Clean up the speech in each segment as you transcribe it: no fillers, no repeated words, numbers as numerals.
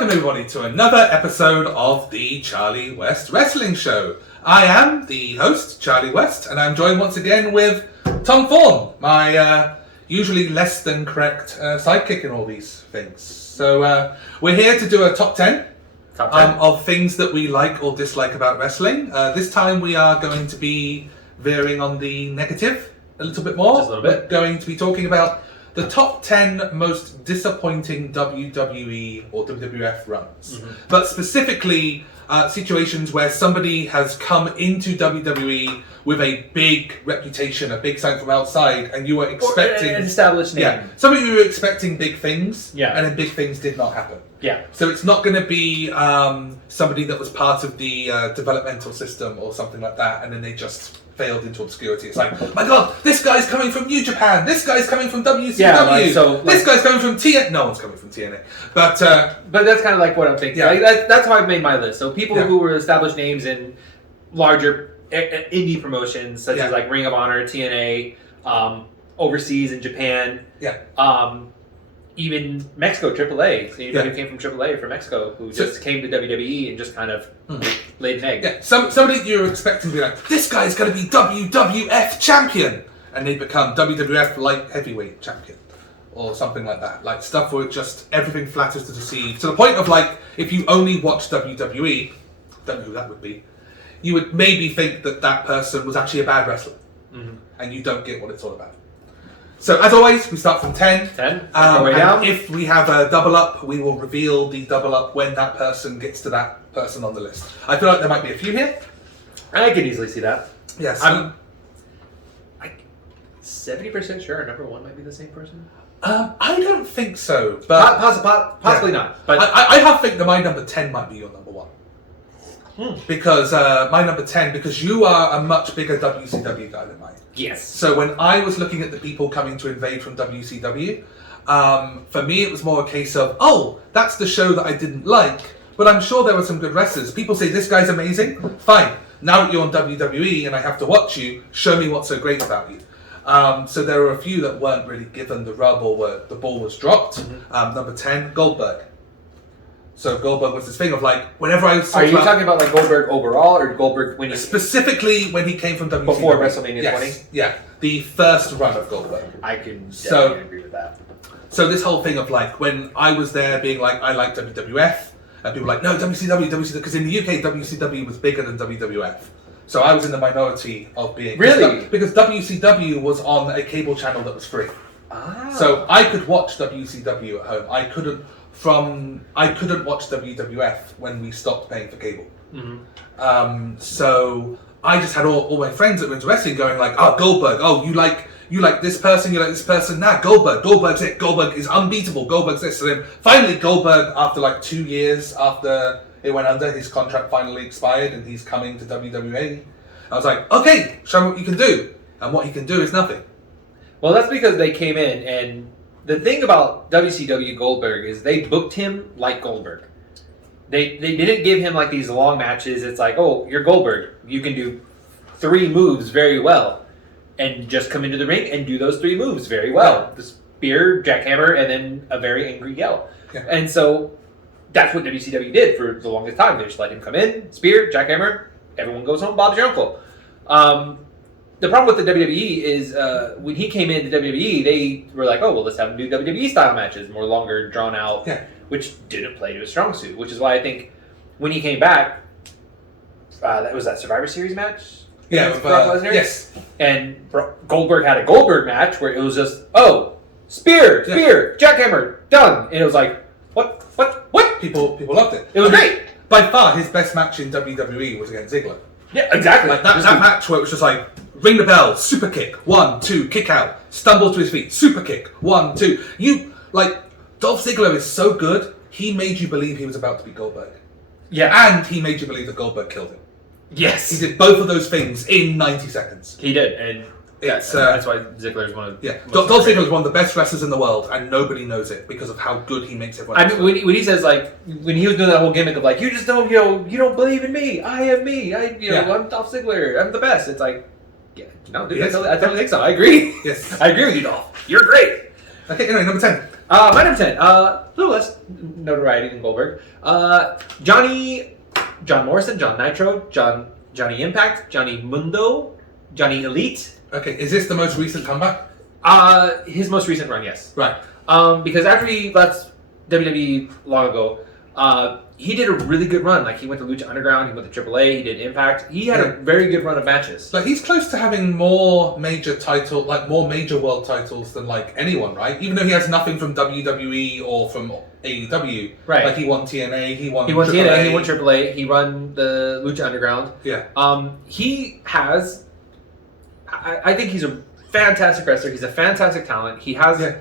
Welcome everybody to another episode of the Charlie West Wrestling Show. I am the host, Charlie West, and I'm joined once again with Tom Thorne, my usually less than correct sidekick in all these things. So we're here to do a top 10, of things that we like or dislike about wrestling. This time we are going to be veering on the negative a little bit more. Just a little bit. We're going to be talking about the top 10 most disappointing WWE or WWF runs. Mm-hmm. But specifically situations where somebody has come into WWE with a big reputation, a big sign from outside, and you were expecting... an established name. Yeah, somebody you were expecting big things, yeah, and then big things did not happen. Yeah. So it's not going to be somebody that was part of the developmental system or something like that, and then they just failed into obscurity. It's like, my God, this guy's coming from New Japan, this guy's coming from WCW, this guy's coming from TNA. No one's coming from TNA. But that's kind of like what I'm thinking. Yeah. Like, that's how I've made my list. So people who were established names in larger indie promotions, such as like Ring of Honor, TNA, overseas in Japan. Yeah. Even Mexico, AAA. So anybody who came from AAA from Mexico who just came to WWE and just kind of laid an egg. Yeah, somebody you were expecting to be like, this guy's going to be WWF champion, and they become WWF light heavyweight champion, or something like that. Like stuff where just everything flatters to deceive, to the point of like, if you only watch WWE, don't know who that would be, you would maybe think that that person was actually a bad wrestler, and you don't get what it's all about. So, as always, we start from 10. 10? And if we have a double up, we will reveal the double up when that person gets to that person on the list. I feel like there might be a few here. I can easily see that. Yes. I'm 70% sure number one might be the same person. I don't think so. But possibly not. But I have think that my number 10 might be your number one. Because my number 10, because you are a much bigger WCW guy than mine. Yes. So when I was looking at the people coming to invade from WCW, for me it was more a case of, oh, that's the show that I didn't like, but I'm sure there were some good wrestlers. People say, this guy's amazing. Fine. Now that you're on WWE and I have to watch you, show me what's so great about you. So there were a few that weren't really given the rub or where the ball was dropped. Number 10, Goldberg. So Goldberg was this thing of like, whenever I was... Are you talking about like Goldberg overall or Goldberg when he... Specifically when he came from WCW. Before WrestleMania 20? Yeah, the first run of Goldberg. I can definitely agree with that. So this whole thing of like, when I was there being like, I like WWF, and people were like, no, WCW, because in the UK, WCW was bigger than WWF. So I was in the minority of being... Really? Because WCW was on a cable channel that was free. Ah. So I could watch WCW at home. I couldn't watch WWF when we stopped paying for cable. So I just had all my friends that were into wrestling going like, oh, Goldberg, oh, you like this person, you like this person. Nah, Goldberg's it. Goldberg is unbeatable. Goldberg's this. So then finally Goldberg, after like 2 years after it went under, his contract finally expired and he's coming to WWE. I was like, okay, show me what you can do. And what he can do is nothing. Well, that's because they came in, and the thing about WCW Goldberg is they booked him like Goldberg. They didn't give him like these long matches. It's like, oh, you're Goldberg. You can do 3 moves very well. And just come into the ring and do those 3 moves very well. The spear, jackhammer, and then a very angry yell. Yeah. And so that's what WCW did for the longest time. They just let him come in, spear, jackhammer, everyone goes home, Bob's your uncle. The problem with the WWE is when he came into WWE, they were like, oh, well, let's have him do WWE style matches, more longer, drawn out, which didn't play to his strong suit, which is why I think when he came back, that was that Survivor Series match? Yeah, with Brock Lesnar? Yes. And Goldberg had a Goldberg match where it was just, oh, spear, jackhammer, done. And it was like, what? People loved it. It was great. By far, his best match in WWE was against Ziggler. Yeah, exactly. Like that match where it was just like, ring the bell, super kick, 1, 2, kick out, stumble to his feet, super kick, 1, 2. Dolph Ziggler is so good, he made you believe he was about to be Goldberg. Yeah. And he made you believe that Goldberg killed him. Yes. He did both of those things in 90 seconds. He did, and that's why Ziggler is one of... Yeah, Dolph Ziggler is one of the best wrestlers in the world, and nobody knows it because of how good he makes everyone else. I mean, when he says, like, when he was doing that whole gimmick of, like, you just don't, you don't believe in me, I am me, I'm Dolph Ziggler, I'm the best. It's like, no, dude, I totally think so. I agree. Yes. I agree with you, Dolph. You're great. Okay, anyway, number 10. My number 10, a little less notoriety than Goldberg. John Morrison, John Nitro, Johnny Impact, Johnny Mundo, Johnny Elite. Okay, is this the most recent comeback? His most recent run, yes. Right. Because after he left WWE long ago, he did a really good run. Like, he went to Lucha Underground, he went to AAA, he did Impact. He had a very good run of matches. Like, he's close to having more major world titles than, like, anyone, right? Even though he has nothing from WWE or from AEW. Right. Like, he won TNA, he won TNA, he won AAA, he won the Lucha Underground. Yeah. He has... I think he's a fantastic wrestler. He's a fantastic talent. He has... Yeah.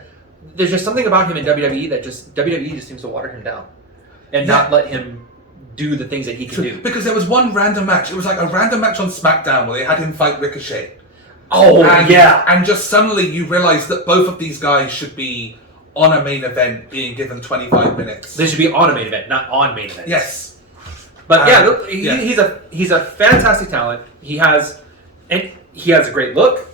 There's just something about him in WWE that WWE just seems to water him down. And not let him do the things that he can do. Because there was one random match. It was like a random match on Smackdown where they had him fight Ricochet. Oh, yeah. And just suddenly you realize that both of these guys should be on a main event being given 25 minutes. They should be on a main event, not on main event. Yes. But he's a fantastic talent. He has a great look.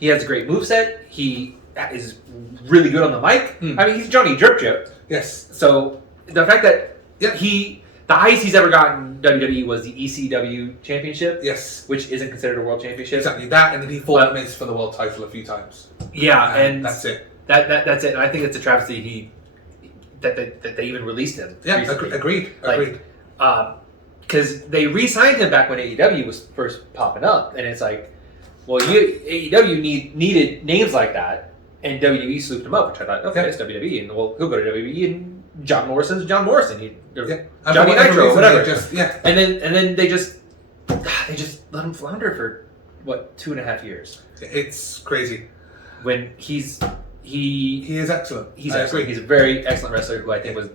He has a great moveset. He is really good on the mic. I mean, he's Johnny Jerk Jerk. Yes. So the fact that the highest he's ever gotten in WWE was the ECW championship. Yes. Which isn't considered a world championship. Exactly that, and then he fought Miz for the world title a few times. Yeah, and that's it. That's it. And I think it's a travesty that they even released him. Yeah, agreed. Because they re-signed him back when AEW was first popping up, and it's like, well, AEW needed names like that, and WWE slooped him up, which I thought, okay, it's WWE, and well, he'll go to WWE, and John Morrison's John Morrison. Johnny Nitro, whatever. And then they just let him flounder for 2.5 years. It's crazy. When he is excellent. He's excellent. He's a very excellent wrestler who I think was.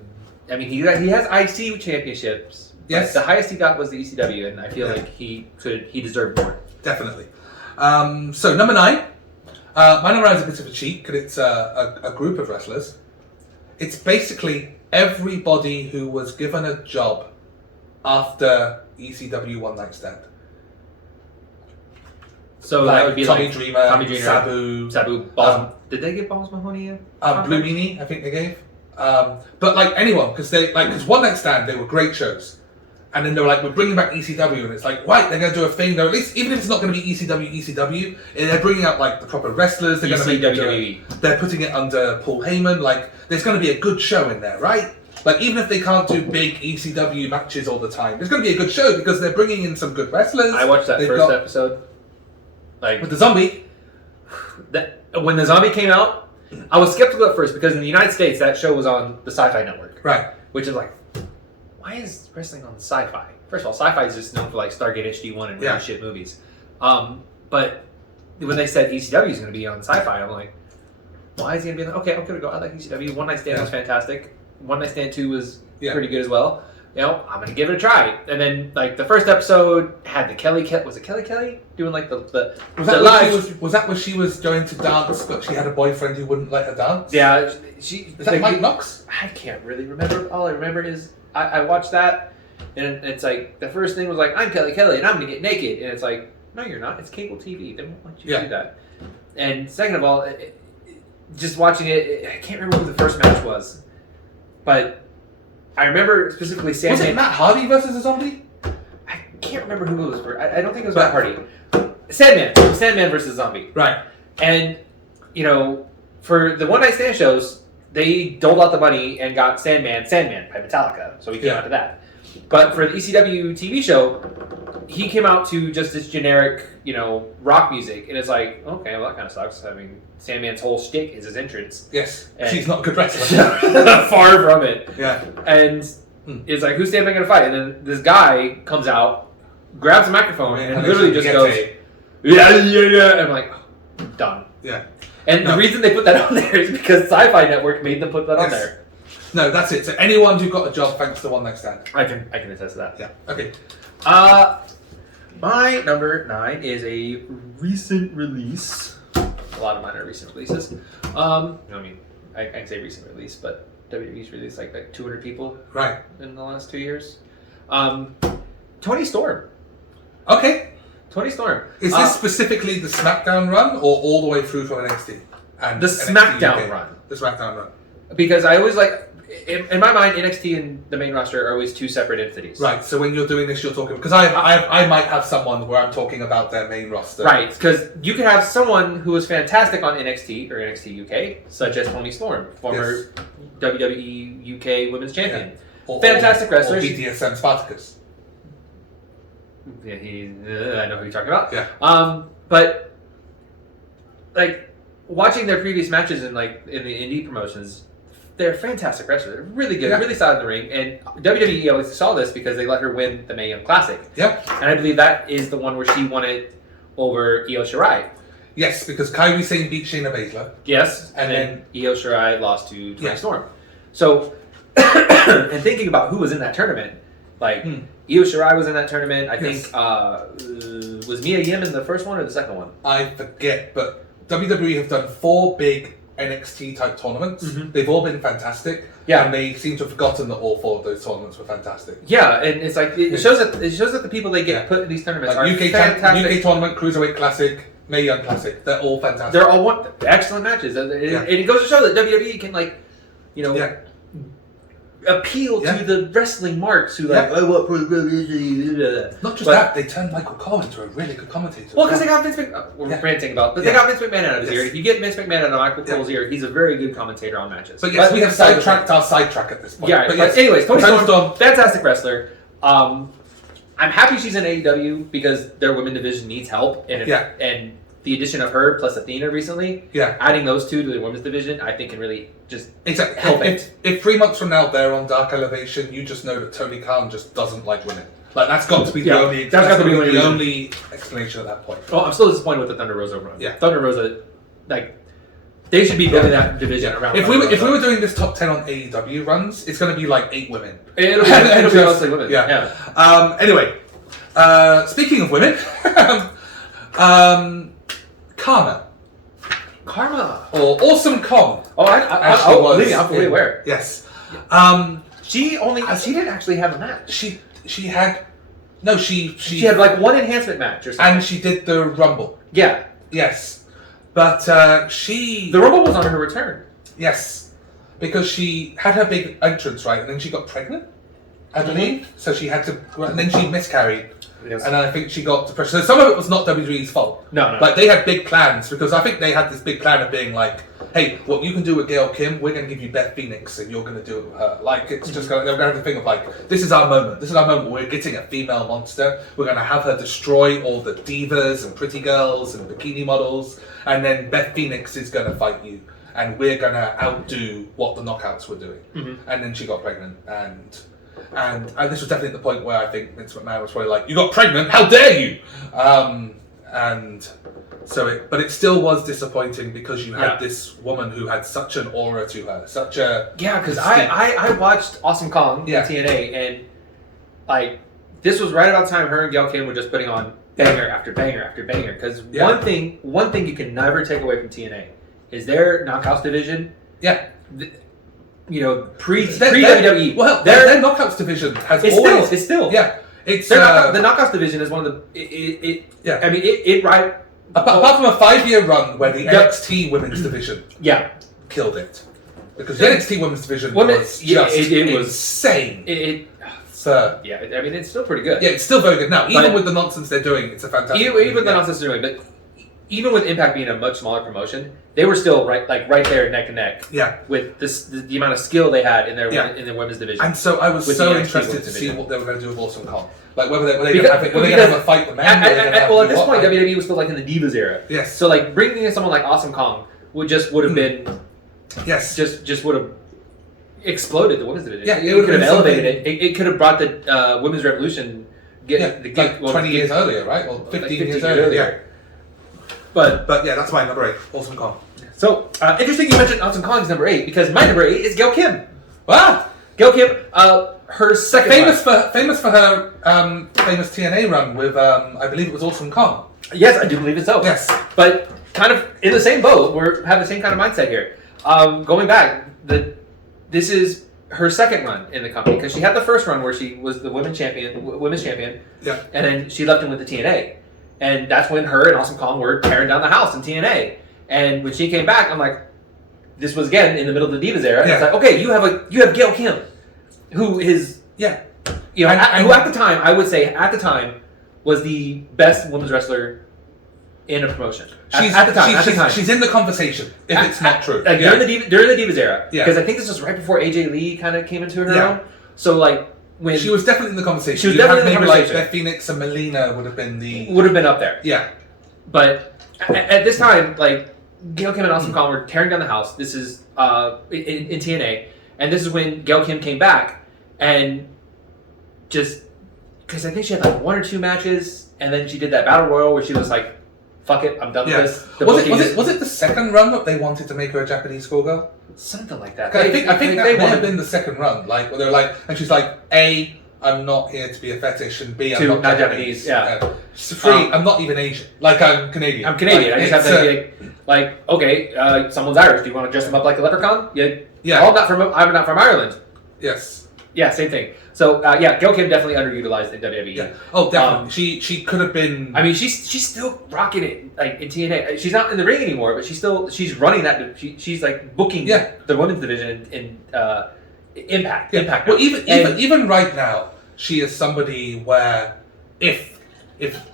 I mean, he has IC championships. Yes. The highest he got was the ECW, and I feel like he deserved more. Definitely. So number 9. My number 9 is a bit of a cheat because it's a group of wrestlers. It's basically everybody who was given a job after ECW One Night Stand. So that would be Tommy Dreamer, Sabu, Balls. Did they give Balls Mahoney a Blue Meanie, I think they gave. But like anyone, because One Night Stand, they were great shows. And then they were like, we're bringing back ECW, and it's like, right, they're going to do a thing. Though, at least, even if it's not going to be ECW, they're bringing out like the proper wrestlers. They're going to they're putting it under Paul Heyman. Like, there's going to be a good show in there, right? Like, even if they can't do big ECW matches all the time, there's going to be a good show because they're bringing in some good wrestlers. I watched that first episode, like with the zombie. When the zombie came out, I was skeptical at first because in the United States that show was on the Sci-Fi Network, right? Which is like, why is wrestling on the Sci-Fi? First of all, Sci-Fi is just known for like Stargate HD1 and really shit movies. But when they said ECW is going to be on Sci-Fi, I'm like, why is he going to be like, okay, I'm going to go. I like ECW. One Night Stand was fantastic. One Night Stand 2 was pretty good as well. You know, I'm going to give it a try. And then, like, the first episode had the Kelly, was it Kelly doing like the live? Was that when she was going to dance, but she had a boyfriend who wouldn't let her dance? Yeah. Is that Mike Knox? I can't really remember. All I remember is I watched that, and it's like, the first thing was like, I'm Kelly, and I'm going to get naked. And it's like, no, you're not. It's cable TV. They won't let you do that. And second of all, just watching it, I can't remember who the first match was. But I remember specifically Sandman. Was it Matt Hardy versus a zombie? I can't remember who it was for. I don't think it was Matt Hardy. Sandman versus zombie. Right. And, you know, for the One Night Stand shows, they doled out the money and got Sandman by Metallica. So we came out to that. But for the ECW TV show, he came out to just this generic, you know, rock music. And it's like, okay, well, that kind of sucks. I mean, Sandman's whole shtick is his entrance. Yes. She's not a good wrestler. Far from it. Yeah. And it's like, who's Sandman going to fight? And then this guy comes out, grabs a microphone, and literally just goes, yeah. And I'm like, oh, done. Yeah. And the reason they put that on there is because Sci-Fi Network made them put that on there. No, that's it. So anyone who got a job thanks to One Night Stand. I can attest to that. Yeah. Okay. My number 9 is a recent release. A lot of mine are recent releases. I mean, I can say recent release, but WWE's released like 200 people in the last 2 years. Tony Storm. Okay. Tony Storm. Is this specifically the Smackdown run or all the way through from NXT? And the Smackdown run. The Smackdown run. because I always like in my mind NXT and the main roster are always two separate entities. Right. So when you're doing this, you're talking because I might have someone where I'm talking about their main roster. Right, because you could have someone who was fantastic on NXT or NXT UK, such as Toni Storm, former WWE UK Women's Champion. Yeah. Fantastic wrestler. Or BDSM Spartacus. Yeah, I know who you're talking about. Yeah. But like watching their previous matches in the indie promotions, they're fantastic wrestlers. They're really good, really solid in the ring. And WWE always saw this because they let her win the Mae Young Classic. Yep. And I believe that is the one where she won it over Io Shirai. Yes, because Kairi Sane beat Shayna Baszler. Yes, and then Io Shirai lost to Toni Storm. So, and thinking about who was in that tournament, like Io Shirai was in that tournament. I think was Mia Yim in the first one or the second one? I forget, but WWE have done 4 big NXT type tournaments. Mm-hmm. They've all been fantastic. Yeah, and they seem to have forgotten that all 4 of those tournaments were fantastic. Yeah, and it's like it shows that the people they get put in these tournaments like are fantastic. UK tournament, Cruiserweight Classic, Mae Young Classic. They're all fantastic. They're all excellent matches, and it goes to show that WWE can appeal to the wrestling marks who not just that, they turned Michael Cole into a really good commentator. Well, because they got Vince McMahon. We're ranting about, but they got Vince McMahon out of his ear. If you get Vince McMahon out of Michael Cole's ear, he's a very good commentator on matches. But yes, we have sidetracked our sidetrack at this point. Yeah, but anyways, Toni Storm, fantastic wrestler. I'm happy she's in AEW because their women division needs help, and the addition of her plus Athena recently, adding those two to the women's division, I think can really just help it. If 3 months from now they're on Dark Elevation, you just know that Tony Khan just doesn't like women. Like that's got to be the only. That's got to be the only explanation at that point. Oh, I'm still disappointed with the Thunder Rosa run. Yeah, Thunder Rosa, they should be building that division around. If we were doing this top 10 on AEW runs, it's going to be like 8 women. It'll be mostly women. Yeah. Anyway, speaking of women, Karma, or Awesome Kong. Oh, I'm fully aware. Yes. She didn't actually have a match. She had like one enhancement match or something. And she did the Rumble. Yeah. Yes. But the Rumble was on her return. Yes. Because she had her big entrance, right? And then she got pregnant, I believe. So she had to, and then she miscarried. Yes. And I think she got depression. So some of it was not WWE's fault. No. Like they had big plans because I think they had this big plan of being like, hey, what you can do with Gail Kim, we're going to give you Beth Phoenix and you're going to do it with her. Like it's just going to have the thing of like, this is our moment. This is our moment. We're getting a female monster. We're going to have her destroy all the divas and pretty girls and bikini models. And then Beth Phoenix is going to fight you. And we're going to outdo what the Knockouts were doing. Mm-hmm. And then she got pregnant and this was definitely the point where I think Vince McMahon was probably like, "You got pregnant? How dare you!" And so, but it still was disappointing because you had this woman who had such an aura to her, such a because I watched Awesome Kong on TNA, and like this was right about the time her and Gail Kim were just putting on banger after banger after banger. Because one thing you can never take away from TNA is their Knockouts division. Yeah. Pre WWE. Well, their Knockouts division has always... It's still. Yeah. It's the Knockouts division is one of the... I mean, it right... Apart from a 5-year run where the NXT women's division killed it. Because the NXT women's division was just insane. I mean, it's still pretty good. Yeah, it's still very good now. Even with the nonsense they're doing, it's a fantastic... Even the nonsense they're doing, but... Even with Impact being a much smaller promotion, they were still right there neck and neck. Yeah. With the amount of skill they had in their women's division. And so I was so interested to see what they were going to do with Awesome Kong. Like were they going to have a fight the man? At this point, WWE was still like in the Divas era. Yes. So like bringing in someone like Awesome Kong would have been. Yes. Just would have exploded the women's division. Yeah. It could have elevated it. It could have brought the women's revolution. 20 years earlier, right? Or 15 years earlier. Yeah. But yeah, that's my number 8, Awesome Kong. So interesting you mentioned Awesome Kong's number 8 because my number 8 is Gail Kim. Ah, Gail Kim, her second famous for her famous TNA run with I believe it was Awesome Kong. Yes, I do believe it's so. Yes, but kind of in the same boat. We have the same kind of mindset here. Going back, this is her second run in the company because she had the first run where she was the women's champion. Yeah, and then she left him with the TNA. And that's when her and Awesome Kong were tearing down the house in TNA. And when she came back, I'm like, this was again in the middle of the Divas era. Yeah. It's like, okay, you have Gail Kim, who is who at the time, I would say at the time was the best women's wrestler in a promotion. At the time. She's in the conversation, if it's not true. During the Divas era. Yeah. Because I think this was right before AJ Lee kind of came into her own. So like when she was definitely in the conversation. She was definitely in the conversation. Like Beth Phoenix and Melina would have been up there. Yeah. But at this time, like Gail Kim and Awesome Kong were tearing down the house. This is in TNA, and this is when Gail Kim came back and just because I think she had like 1 or 2 matches, and then she did that battle royal where she was like, "Fuck it, I'm done with this." Was it the second run that they wanted to make her a Japanese schoolgirl? Something like that. I think that may have been the second run. Like where they were like, and she's like, A, I'm not here to be a fetish, and B, I'm not Japanese. Yeah. 3, I'm not even Asian. Like I'm Canadian. I'm Canadian. I just have to be like, okay, someone's Irish. Do you want to dress them up like a leprechaun? Yeah. Oh, I'm not from Ireland. Yes. Yeah, same thing. So Gail Kim definitely underutilized in WWE. Yeah. Oh, definitely. She could have been. I mean, she's still rocking it like in TNA. She's not in the ring anymore, but she's running that. She's like booking the women's division in Impact. Yeah. Impact. Well, even right now, she is somebody where if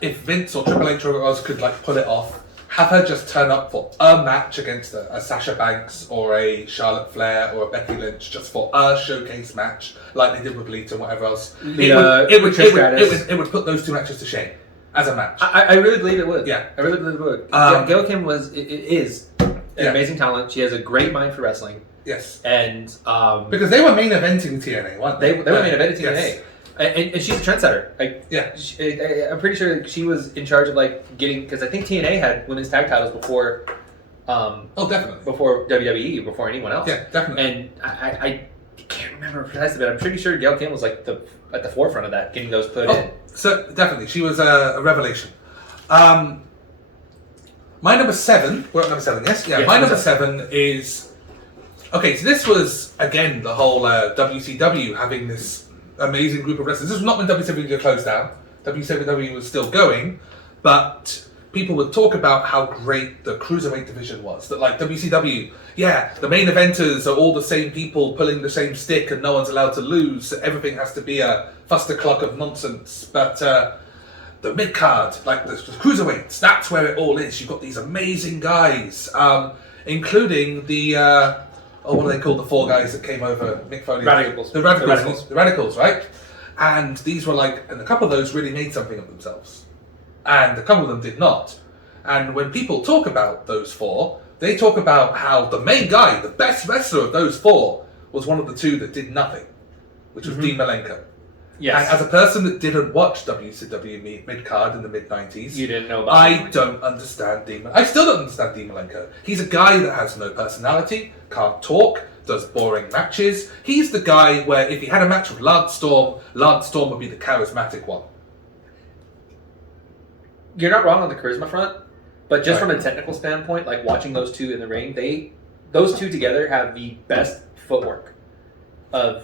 Vince or Triple H or us could like pull it off, have her just turn up for a match against a Sasha Banks or a Charlotte Flair or a Becky Lynch just for a showcase match like they did with Lita and whatever else. It would put those 2 matches to shame as a match. I really believe it would. Yeah. I really believe it would. Gail Kim is an amazing talent. She has a great mind for wrestling. Yes. And because they were main eventing TNA, weren't they? They were main eventing TNA. Yes. And she's a trendsetter. I'm pretty sure she was in charge of like getting, because I think TNA had women's tag titles before. Definitely. Before WWE, before anyone else. Yeah, definitely. And I can't remember precisely, but I'm pretty sure Gail Kim was like at the forefront of that, getting those put in. So definitely, she was a revelation. My number 7. We're at number 7. Yes. Yeah. My number 7 is. Okay, so this was again the whole WCW having this amazing group of wrestlers. This was not when WCW closed down. WCW was still going, but people would talk about how great the cruiserweight division was. That like WCW, the main eventers are all the same people pulling the same stick, and no one's allowed to lose. So everything has to be a fustercluck of nonsense. But the mid card, like the cruiserweights, that's where it all is. You've got these amazing guys, including the. What are they called? The 4 guys that came over, Mick Foley. Radicals. The Radicals, right? And these were and a couple of those really made something of themselves. And a couple of them did not. And when people talk about those 4, they talk about how the main guy, the best wrestler of those 4, was one of the 2 that did nothing, which was Dean Malenko. Yes. And as a person that didn't watch WCW mid-card in the mid-90s... You didn't know about I don't understand Dean Malenko. I still don't understand Dean Malenko. He's a guy that has no personality, can't talk, does boring matches. He's the guy where if he had a match with Lance Storm would be the charismatic one. You're not wrong on the charisma front, but just from a technical standpoint, like watching those 2 in the ring, those 2 together have the best footwork of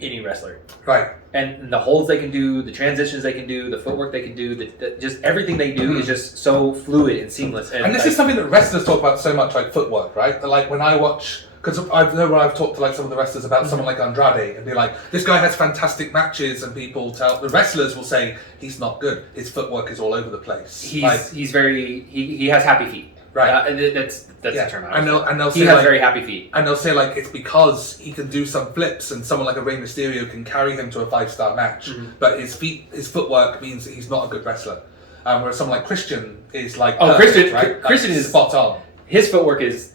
any wrestler. Right. And the holds they can do, the transitions they can do, the footwork they can do, just everything they do is just so fluid and seamless. And this is something that wrestlers talk about so much, like footwork, right? That, like when I watch, because I know when I've talked to like some of the wrestlers about someone like Andrade and be like, this guy has fantastic matches, and the wrestlers will say he's not good. His footwork is all over the place. He has happy feet. Right. That's the term. And they'll say he has very happy feet. And they'll say like it's because he can do some flips, and someone like a Rey Mysterio can carry him to a 5-star match. But his footwork means that he's not a good wrestler. Whereas someone like Christian is like Christian, right? Christian is spot on. His footwork is.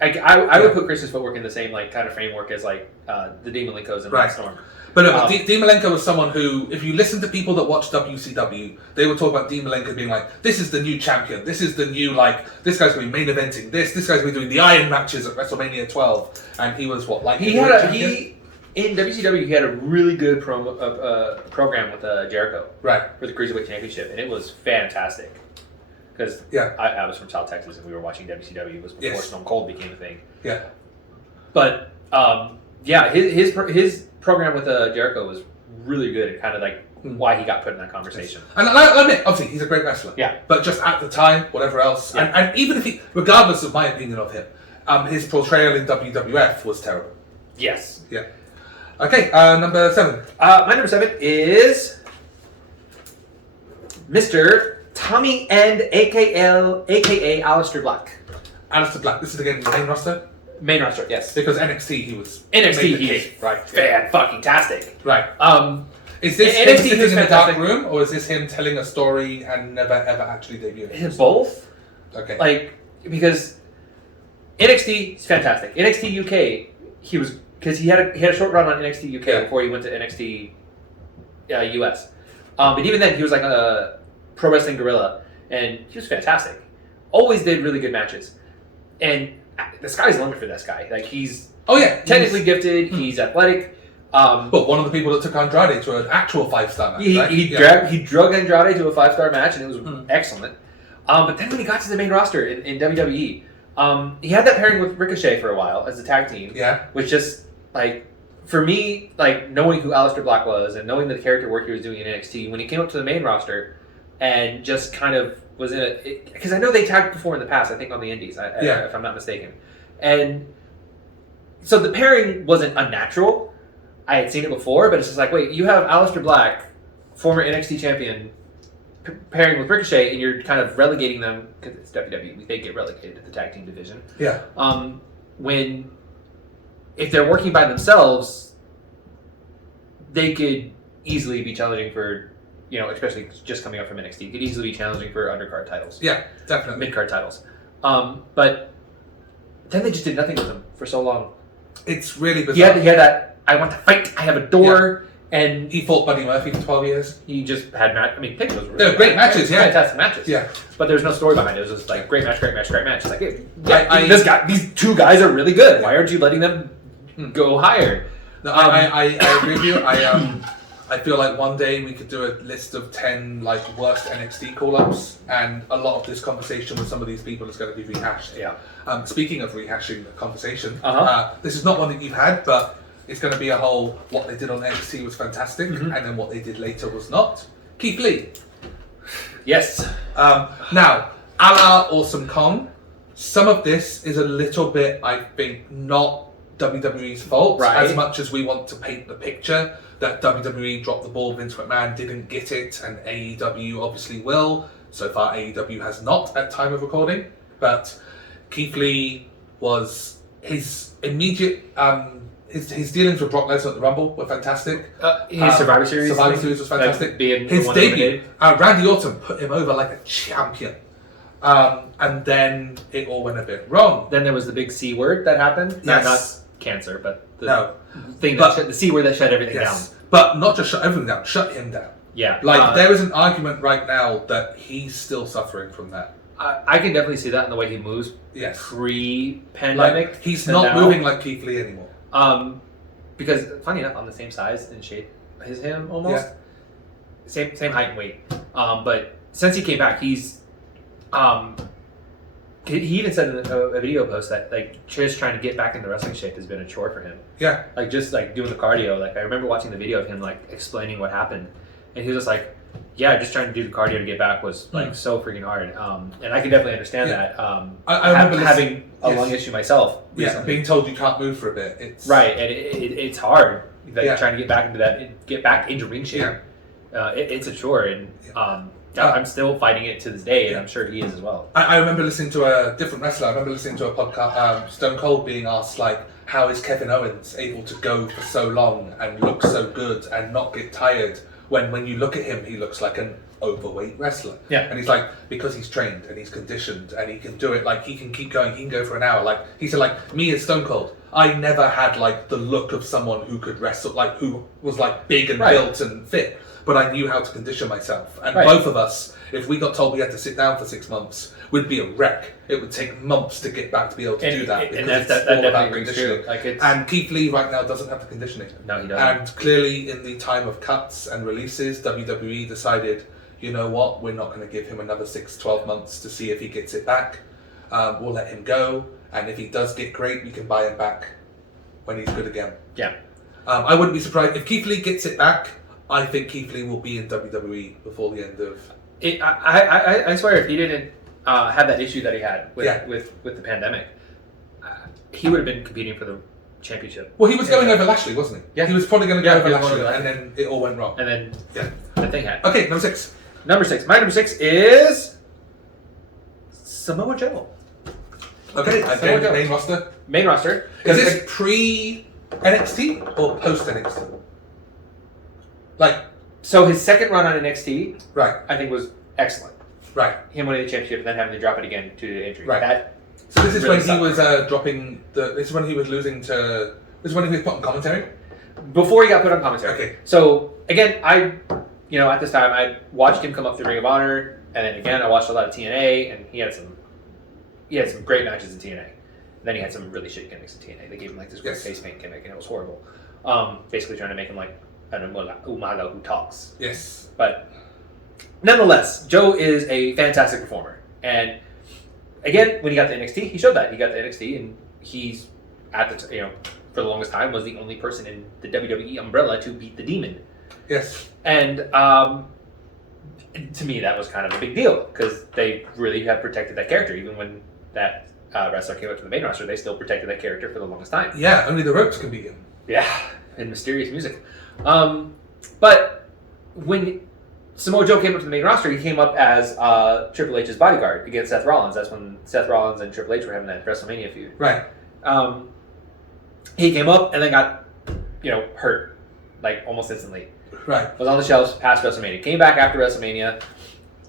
I would put Christian's footwork in the same like kind of framework as like the Dean Malenko's and Lance Storm. But Dean Malenko was someone who, if you listen to people that watch WCW, they would talk about Dean Malenko being like, this is the new champion, this is the new, this guy's going to be main eventing this guy's going to be doing the Iron matches at WrestleMania 12, and he was what, like... In WCW, he had a really good program with Jericho. Right. For the Cruiserweight Championship, and it was fantastic. Because I was from South Texas, and we were watching WCW. It was before Stone Cold became a thing. Yeah. But, his program with Jericho was really good, and kind of like why he got put in that conversation. And I'll admit, obviously, he's a great wrestler. Yeah. But just at the time, whatever else, and even if regardless of my opinion of him, His portrayal in WWF was terrible. Yes. Yeah. Okay, number 7. My number 7 is Mr. Tommy End, aka Aleister Black. Aleister Black. This is again the main roster? Main roster, yes. Because NXT he was... NXT he's right. fan-fucking-tastic. Right. Is this him NXT sitting in the dark fantastic. room, or is this him telling a story and never ever actually debuting? Both. Okay. Like, because NXT is fantastic. NXT UK, he was... Because he had a short run on NXT UK before he went to NXT US. But even then, he was like a pro wrestling gorilla, and he was fantastic. Always did really good matches. And the sky's the limit for this guy. Like, he's technically gifted, he's athletic. But one of the people that took Andrade to an actual 5-star match, right? He drug Andrade to a 5-star match, and it was excellent. But then when he got to the main roster in WWE, he had that pairing with Ricochet for a while as a tag team. Yeah. Which just, like, for me, like, knowing who Aleister Black was and knowing the character work he was doing in NXT, when he came up to the main roster and just kind of was in a... Because I know they tagged before in the past, I think on the Indies, if I'm not mistaken. And so the pairing wasn't unnatural. I had seen it before, but it's just like, wait, you have Aleister Black, former NXT champion, pairing with Ricochet, and you're kind of relegating them, because it's WWE, they get relegated to the tag team division. Yeah. When, if they're working by themselves, they could easily be challenging for, especially just coming up from NXT, could easily be challenging for undercard titles. Yeah, definitely. Mid-card titles. But then they just did nothing with them for so long. It's really bizarre. He had that, I want to fight, I have a door, and he fought Buddy Murphy for 12 years. he just had pictures were really great matches, fantastic matches. Yeah. But there's no story behind it. It was just like great match. It's like, these two guys are really good. Why aren't you letting them go higher? No, I agree with you. I feel like one day we could do a list of 10 worst NXT call-ups, and a lot of this conversation with some of these people is going to be rehashed. Yeah. Speaking of rehashing the conversation, Uh-huh. this is not one that you've had, but it's going to be a whole what they did on NXT was fantastic, and then what they did later was not. Keith Lee. Yes. Now, a la Awesome Kong, some of this is a little bit, I think, not WWE's fault, as much as we want to paint the picture that WWE dropped the ball, Vince McMahon didn't get it, and AEW obviously will. So far, AEW has not at time of recording, but Keith Lee was his immediate his dealings with Brock Lesnar at the Rumble were fantastic. His Survivor Series was fantastic. being his the one debut, Randy Orton put him over like a champion. And then it all went a bit wrong. Then there was the big C word that happened. Yes. Not cancer, but the the C word that shut everything down. But not just shut everything down, shut him down. Yeah. There is an argument right now that he's still suffering from that. I can definitely see that in the way he moves. Yes. Pre-pandemic. He's not moving like Keith Lee anymore. Because funny enough, I'm the same size and shape as him almost. Yeah. Same height and weight. But since he came back, he's he even said in a video post that just trying to get back into wrestling shape has been a chore for him. Yeah. Just doing the cardio. I remember watching the video of him explaining what happened, and he was just like, yeah, just trying to do the cardio to get back was so freaking hard. And I can definitely understand that. I remember having a lung issue myself recently. Yeah, being told you can't move for a bit. It's right, and it's hard. Trying to get back into ring shape. Yeah. It's a chore, and I'm still fighting it to this day, and I'm sure he is as well. I remember listening to a different wrestler. I remember listening to a podcast, Stone Cold being asked how is Kevin Owens able to go for so long and look so good and not get tired? When you look at him, he looks like an overweight wrestler. Yeah. And he's because he's trained and he's conditioned and he can do it, he can keep going, he can go for an hour. He said, me as Stone Cold, I never had, the look of someone who could wrestle, who was, big and built and fit. But I knew how to condition myself. And both of us, if we got told we had to sit down for 6 months, we'd be a wreck. It would take months to get back to be able to do that. Because it's all about conditioning. And Keith Lee right now doesn't have the conditioning. No, he doesn't. And clearly in the time of cuts and releases, WWE decided, you know what, we're not going to give him another 6-12 months to see if he gets it back. We'll let him go. And if he does get great, we can buy him back when he's good again. Yeah. I wouldn't be surprised. If Keith Lee gets it back, I think Keith Lee will be in WWE before the end of... I swear, if he didn't have that issue that he had with the pandemic, he would have been competing for the championship. Well, he was going over Lashley, wasn't he? Yeah. He was probably going to go over he was Lashley, going over and then it all went wrong. And then Yeah. the thing happened. Okay, number 6. Number 6. My number 6 is Samoa Joe. Okay, again, Joe. main roster. Main roster. Is this pre-NXT or post-NXT? Like, So his second run on NXT, right, I think, was excellent. right. Him winning the championship and then having to drop it again to the injury. Right. That So this is really when he sucked. was dropping the. This is when he was losing to. This is when he was put on commentary. before he got put on commentary. Okay. So again, at this time, I watched him come up through Ring of Honor, and then again, I watched a lot of TNA, and he had some great matches in TNA. And then he had some really shit gimmicks in TNA. They gave him like this weird Yes. face paint gimmick, and it was horrible. Basically trying to make him like an Umaga who talks. Yes. But nonetheless, Joe is a fantastic performer. And again, when he got to NXT, he showed that. He got to NXT, and he's for the longest time was the only person in the WWE umbrella to beat the Demon. Yes. And to me, that was kind of a big deal because they really have protected that character. Even when that wrestler came up to the main roster, they still protected that character for the longest time. Yeah, only the ropes can beat him. Yeah, and mysterious music. But when Samoa Joe came up to the main roster, he came up as Triple H's bodyguard against Seth Rollins. That's when Seth Rollins and Triple H were having that WrestleMania feud. Right. He came up and then got, hurt, like almost instantly. Right. Was on the shelves past WrestleMania. Came back after WrestleMania.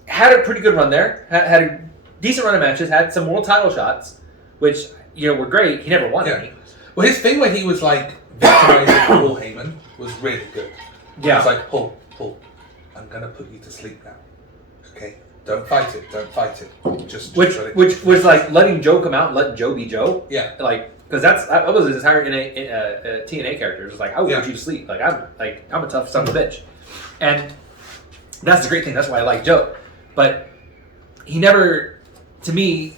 Had a pretty good run there. Had a decent run of matches. Had some world title shots, which were great. He never won any. Well, his thing where he was like victimizing Paul Heyman was really good. Yeah. It's like, Paul, I'm gonna put you to sleep now. Okay, don't fight it. Just Which let it- was like letting Joe come out and letting Joe be Joe. Yeah. Like, because that was his entire TNA character. It was like, I would put you to sleep. Like I'm a tough son of a bitch, and that's the great thing. That's why I like Joe. But he never, to me,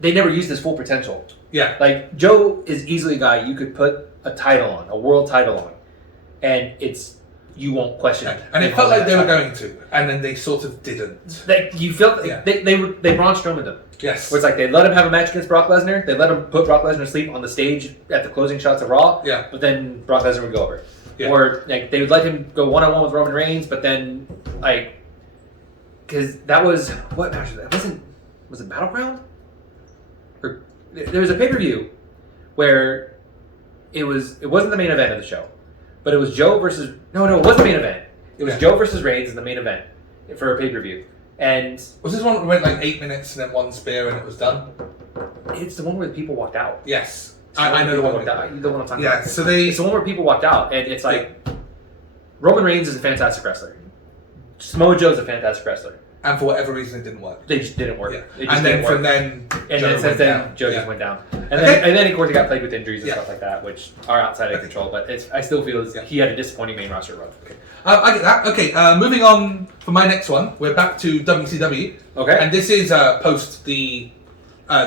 they never used his full potential. Yeah. Like Joe is easily a guy you could put a title on, a world title on, and you won't question it. And it felt like they were going to, and then they sort of didn't. You felt they Braun Strowman them. Yes. Where it's like they let him have a match against Brock Lesnar. They let him put Brock Lesnar to sleep on the stage at the closing shots of Raw. Yeah. But then Brock Lesnar would go over. Yeah. Or like they would let him go one-on-one with Roman Reigns, but then because that was what match was that? Was it Battleground? Or there was a pay-per-view where it wasn't the main event of the show, but it was Joe versus it wasn't the main event. It was Joe versus Reigns as the main event for a pay-per-view. And was this one that went like 8 minutes and then one spear and it was done? it's the one where the people walked out. Yes. It's I know the one. walked out. The one I'm talking Yeah, about. so they. It's the one where people walked out, and it's like Roman Reigns is a fantastic wrestler. Samoa Joe's a fantastic wrestler. And for whatever reason, it didn't work. They just didn't work. Yeah. They just And then didn't from work. then, And Joe then since went then, down. Joe Yeah. just went down. And Okay. then of course he got plagued with injuries and stuff like that, which are outside of Okay. control. But I still feel he had a disappointing main roster run. Okay. I get that. Okay, moving on for my next one. We're back to WCW. Okay. And this is post the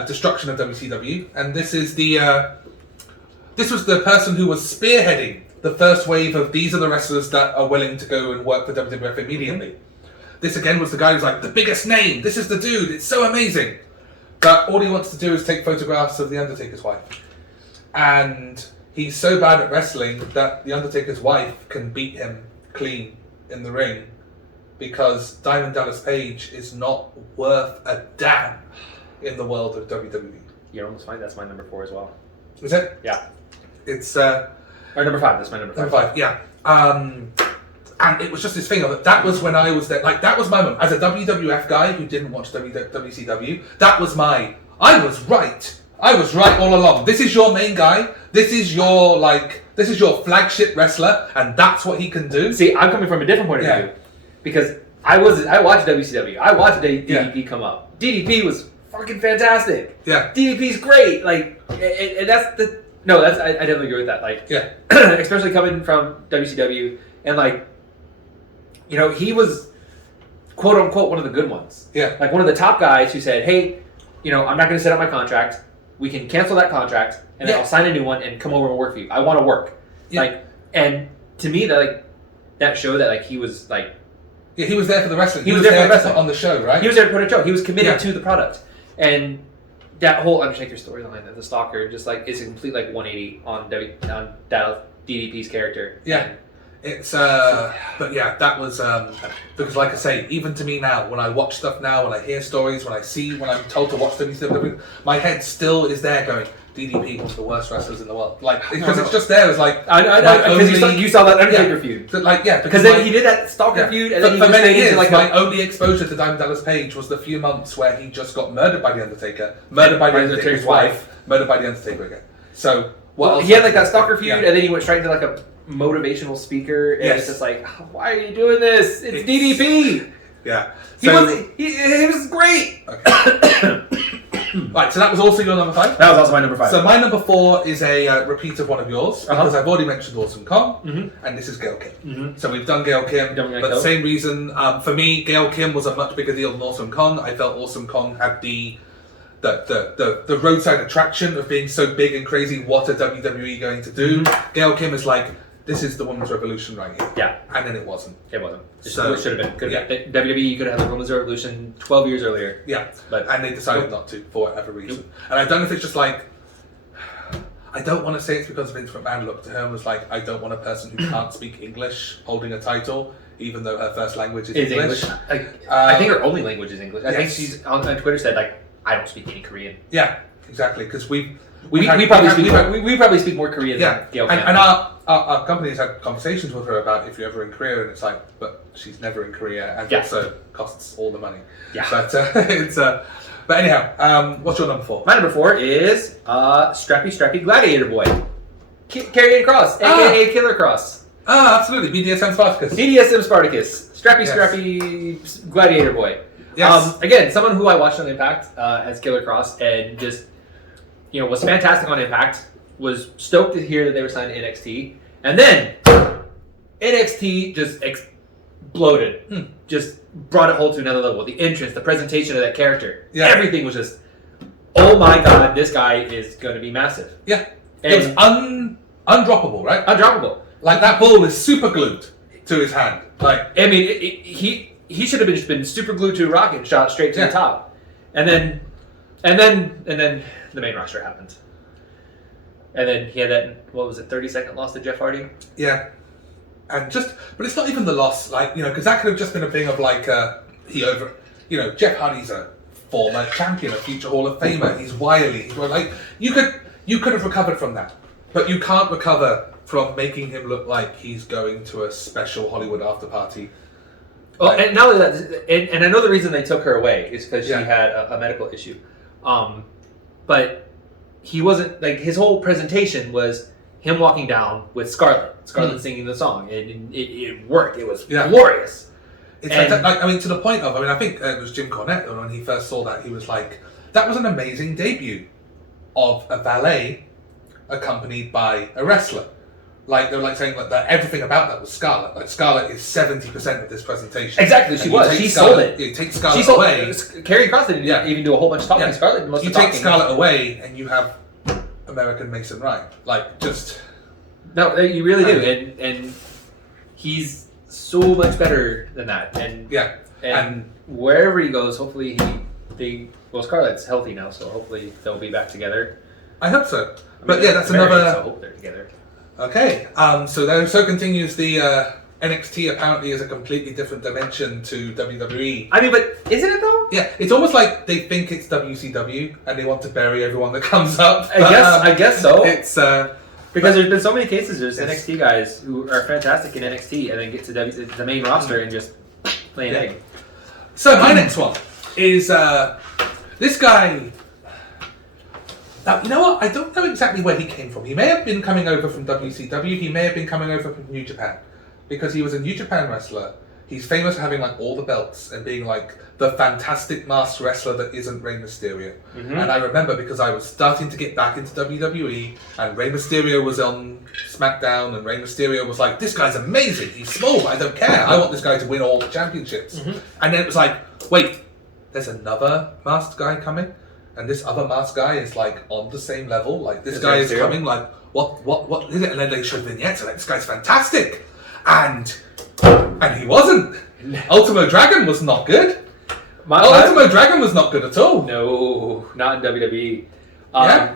destruction of WCW. And this is this was the person who was spearheading the first wave of these are the wrestlers that are willing to go and work for WWF immediately. This again was the guy who's like, the biggest name, this is the dude, it's so amazing. But all he wants to do is take photographs of The Undertaker's wife. And he's so bad at wrestling that The Undertaker's wife can beat him clean in the ring because Diamond Dallas Page is not worth a damn in the world of WWE. You're almost fine. That's my number 4 as well. Is it? Yeah. It's Or number 5. That's my number 5. number 5, yeah. And it was just this thing of it. That was when I was there. Like, that was my moment. As a WWF guy who didn't watch WCW, that was I was right. I was right all along. This is your main guy. This is your flagship wrestler, and that's what he can do. See, I'm coming from a different point of view because I watched WCW. I watched DDP come up. DDP was fucking fantastic. Yeah. DDP's great. Like, and that's the I definitely agree with that. Like, Yeah. especially coming from WCW and like, he was quote unquote one of the good ones. Yeah. Like one of the top guys who said, "Hey, I'm not going to set up my contract. We can cancel that contract, and then I'll sign a new one and come over and work for you. I want to work." Yeah. Like, and to me, that showed that he was like. Yeah, he was there for the wrestling. He was there for the wrestling on the show, right? He was there to put a show. He was committed to the product, and that whole Undertaker storyline of the Stalker just like is a complete like 180 on DDP's character. Yeah. It's but yeah, that was because like I say, even to me now, when I watch stuff now, when I hear stories, when I'm told to watch WCW, my head still is there going, DDP was the worst wrestlers in the world. Like because it's just there. It's like I know because you saw that Undertaker feud. Like because then he did that Stalker feud, and then for many years, like my only exposure to Diamond Dallas Page was the few months where he just got murdered by the Undertaker, murdered by the Undertaker's wife, murdered by the Undertaker again. So he had like that Stalker feud, and then he went straight into like a motivational speaker, and it's just like, why are you doing this? It's DDP. Yeah, he was great. Okay. Right, so that was also your number 5? That was also my number 5. So my number 4 is a repeat of one of yours, because I've already mentioned Awesome Kong, and this is Gail Kim. So we've done Gail Kim, but the same reason, for me, Gail Kim was a much bigger deal than Awesome Kong. I felt Awesome Kong had the roadside attraction of being so big and crazy. What are WWE going to do? Gail Kim is like, this is the women's revolution right here. Yeah. And then it wasn't. It wasn't. It should have been. WWE could have had the women's revolution 12 years earlier. Yeah. And they decided not to, for whatever reason. And I don't know if it's just like, I don't want to say it's because Vince McMahon looked at her and was like, I don't want a person who can't speak English holding a title, even though her first language is English. I think her only language is English. I think she's on Twitter said like, I don't speak any Korean. Yeah, exactly. Because we probably speak more Korean than Gail Kim. And our company has had conversations with her about if you're ever in Korea, and it's like, but she's never in Korea, and also costs all the money. Yeah. But but anyhow, what's your number 4? My number 4 is Strappy Gladiator Boy, Karrion Kross, aka Killer Kross. Absolutely, BDSM Spartacus. BDSM Spartacus, Strappy Gladiator Boy. Yes. Again, someone who I watched on Impact as Killer Kross, and just was fantastic on Impact. Was stoked to hear that they were signed to NXT, and then NXT just exploded. Just brought it whole to another level. The entrance, the presentation of that character, everything was just, oh my god, this guy is going to be massive. Yeah, and it was undroppable, right? Undroppable. Like that ball is super glued to his hand. Like I mean, he should have been super glued to a rocket shot straight to the top, and then the main roster happened. And then he had that, 30-second loss to Jeff Hardy? Yeah. And but it's not even the loss, like, because that could have just been a thing of like, Jeff Hardy's a former champion, a future Hall of Famer, he's wily, you could have recovered from that. But you can't recover from making him look like he's going to a special Hollywood after party. Well, and not only that, and I know the reason they took her away is because she had a medical issue. But he wasn't, like, his whole presentation was him walking down with Scarlett singing the song, and it worked. It was glorious. It's to the point of, I think it was Jim Cornette, when he first saw that, he was like, that was an amazing debut of a valet accompanied by a wrestler. Like, they were like saying that everything about that was Scarlett. Like, Scarlett is 70% of this presentation. Exactly, she was. She sold it. You take Scarlett away. Karrion Kross didn't even do a whole bunch of talking. Scarlett must have take Scarlett away, and you have American Mason Ryan. Like, just... No, you really do. And he's so much better than that. And wherever he goes, hopefully Scarlett's healthy now, so hopefully they'll be back together. I hope so. But that's another... So I hope they're together. Okay, so continues the NXT apparently is a completely different dimension to WWE. I mean, but isn't it though? Yeah, it's almost like they think it's WCW and they want to bury everyone that comes up. I guess so. It's because there's been so many cases. There's NXT guys who are fantastic in NXT and then get to the main roster and just play an egg. So my next one is this guy. Now, you know what? I don't know exactly where he came from. He may have been coming over from WCW. He may have been coming over from New Japan. Because he was a New Japan wrestler. He's famous for having like all the belts and being like the fantastic masked wrestler that isn't Rey Mysterio. And I remember because I was starting to get back into WWE and Rey Mysterio was on Smackdown and Rey Mysterio was like, this guy's amazing. He's small, but I don't care. I want this guy to win all the championships. And then it was like, wait, there's another masked guy coming? And this other masked guy is like on the same level. Like this guy is coming like, what is it? And then they showed vignettes and like, this guy's fantastic. And he wasn't. Ultimo Dragon was not good. Ultimo Dragon was not good at all. No, not in WWE. Yeah.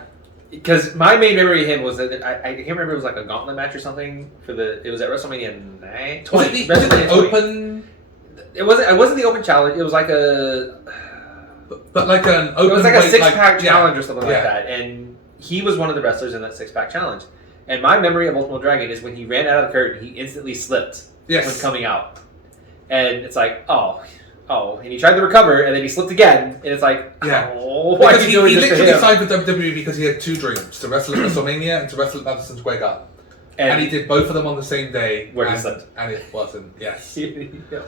Because my main memory of him was that I can't remember, it was like a gauntlet match or something it was at WrestleMania 9. Was it the open? It wasn't the open challenge. It was like but like an open. It was like a weight, 6-pack challenge or something like Yeah. that, and he was one of the wrestlers in that 6-pack challenge. And my memory of Ultimo Dragon is when he ran out of the curtain, he instantly slipped when coming out, and it's like and he tried to recover, and then he slipped again, and it's like, why are you doing this to him? He literally signed for WWE because he had two dreams: to wrestle at WrestleMania and to wrestle at Madison Square Garden. And he did both of them on the same day. Where he slipped. And it wasn't, yes.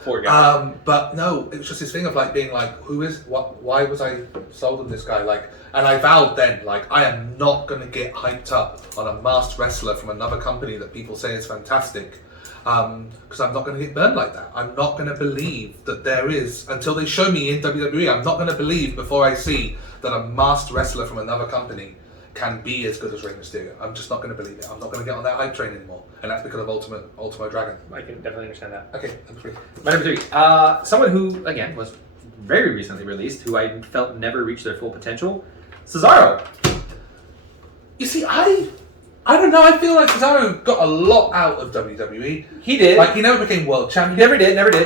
Poor guy. But no, it was just this thing of like being like, why was I sold on this guy? Like, and I vowed then, like, I am not going to get hyped up on a masked wrestler from another company that people say is fantastic. Because I'm not going to get burned like that. I'm not going to believe that there is, until they show me in WWE, I'm not going to believe before I see that a masked wrestler from another company can be as good as Rey Mysterio. I'm just not going to believe it. I'm not going to get on that hype train anymore. And that's because of Ultimo Dragon. I can definitely understand that. Okay, number 3. My number 3. Someone who, again, was very recently released, who I felt never reached their full potential, Cesaro. You see, I don't know. I feel like Cesaro got a lot out of WWE. He did. Like, he never became world champion. Never did.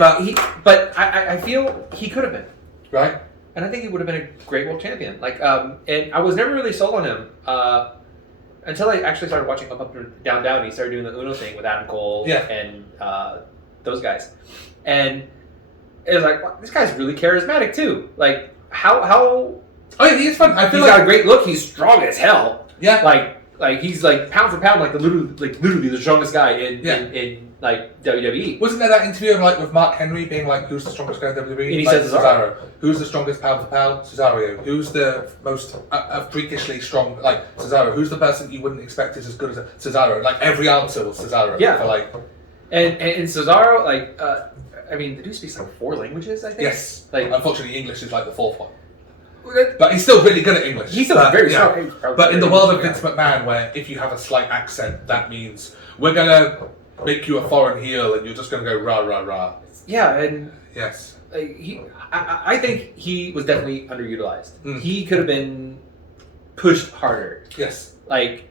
But I feel he could have been. Right. And I think he would have been a great world champion. Like, and I was never really sold on him until I actually started watching Up, Down, Down. He started doing the Uno thing with Adam Cole and those guys. And it was like, wow, this guy's really charismatic too. Like, how? Oh yeah, he is fun. I feel he's got a great look. He's strong as hell. Yeah. Like he's like pound for pound, like literally the strongest guy in like WWE. Wasn't there that interview with Mark Henry being like, who's the strongest guy in WWE? And he said Cesaro. Who's the strongest pound for pound? Cesaro. Who's the most freakishly strong? Like Cesaro. Who's the person you wouldn't expect is as good as Cesaro? Like every answer was Cesaro. Yeah. For like, and Cesaro, like, I mean, the dude speaks like 4 languages, I think. Yes. Like, unfortunately, English is like the 4th one. But he's still really good at English. He's still very strong. But in the world of Vince McMahon, where if you have a slight accent, that means we're gonna make you a foreign heel, and you're just gonna go rah rah rah. Yeah, and yes, I think he was definitely underutilized. He could have been pushed harder. Yes, like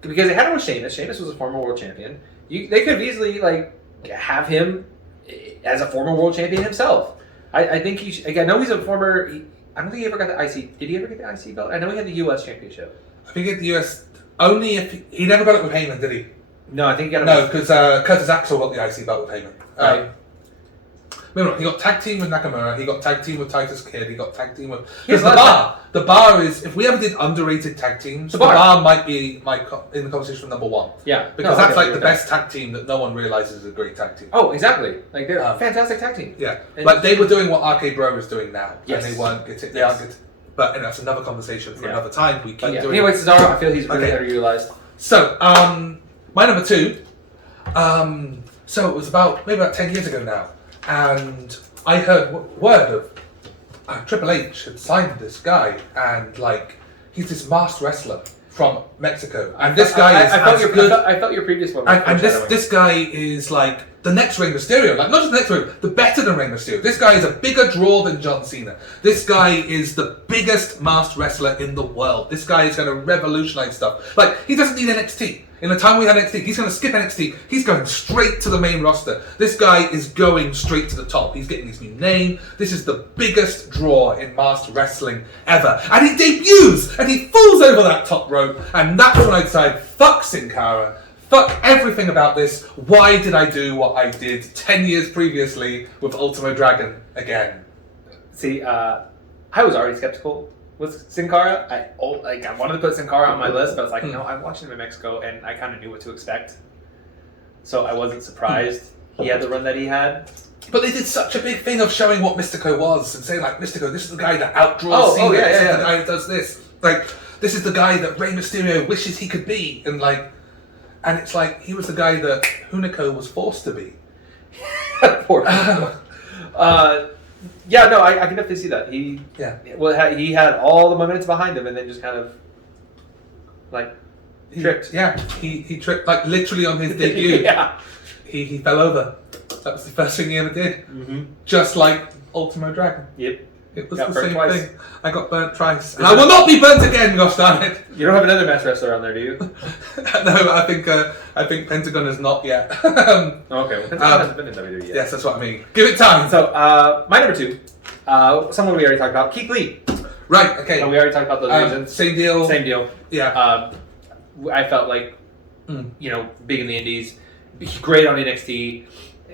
because they had him with Sheamus. Sheamus was a former world champion. They could have easily like have him as a former world champion himself. I think he should, I know he's a former. I don't think he ever got the IC. Did he ever get the IC belt? I know he had the US championship. I think he had the US only if he never got it with Heyman, did he? No, I think he got it. No, because Curtis Axel got the IC belt with Heyman. Right. Remember, he got tag team with Nakamura. He got tag team with Titus Kidd. He got tag team with. Because the bar is, if we ever did underrated tag teams, the bar might be in the conversation for number 1. Yeah, because that's like the best tag team that no one realizes is a great tag team. Oh, exactly. Like they're a fantastic tag team. Yeah, like they were doing what RK Bro is doing now, and they weren't getting. They aren't getting. But that's another conversation for another time. We keep doing. Anyway, Cesaro, I feel he's really underutilized. So, my number 2. So it was maybe about 10 years ago now. And I heard word of Triple H had signed this guy, and like he's this masked wrestler from Mexico, and this guy is good. I felt your previous one. And this guy is like the next Rey Mysterio, like not just the next Rey, the better than Rey Mysterio. This guy is a bigger draw than John Cena. This guy is the biggest masked wrestler in the world. This guy is going to revolutionize stuff. Like he doesn't need NXT. In the time we had NXT, he's going to skip NXT. He's going straight to the main roster. This guy is going straight to the top. He's getting his new name. This is the biggest draw in masked wrestling ever. And he debuts, and he falls over that top rope. And that's when I decide, fuck Sin Cara. Fuck everything about this. Why did I do what I did 10 years previously with Ultimo Dragon again? See, I was already skeptical with Sin Cara. I wanted to put Sin Cara on my list, but I was like, no, I'm watching him in Mexico, and I kind of knew what to expect. So I wasn't surprised he had the run that he had. But they did such a big thing of showing what Mystico was, and saying like, Mystico, this is the guy that outdraws Cena. This is the guy that does this. Like, this is the guy that Rey Mysterio wishes he could be. And like, and it's like, he was the guy that Hunico was forced to be. Poor yeah, no, I can definitely see that. He had all the momentum behind him, and then just kind of like tripped. He tripped like literally on his debut. Yeah, he fell over. That was the first thing he ever did. Just like Ultimo Dragon. Yep. It was Got the burnt same twice. thing. I got burnt twice. And I will not be burnt again, gosh darn it. You don't have another match wrestler on there, do you? No, I think Pentagon is not yet. Okay, well, Pentagon hasn't been in WWE yet. Yes, that's what I mean. Give it time. So, my number 2, someone we already talked about, Keith Lee. Right, okay. We already talked about those reasons. Same deal. Same deal. Yeah. I felt like, big in the indies, great on NXT,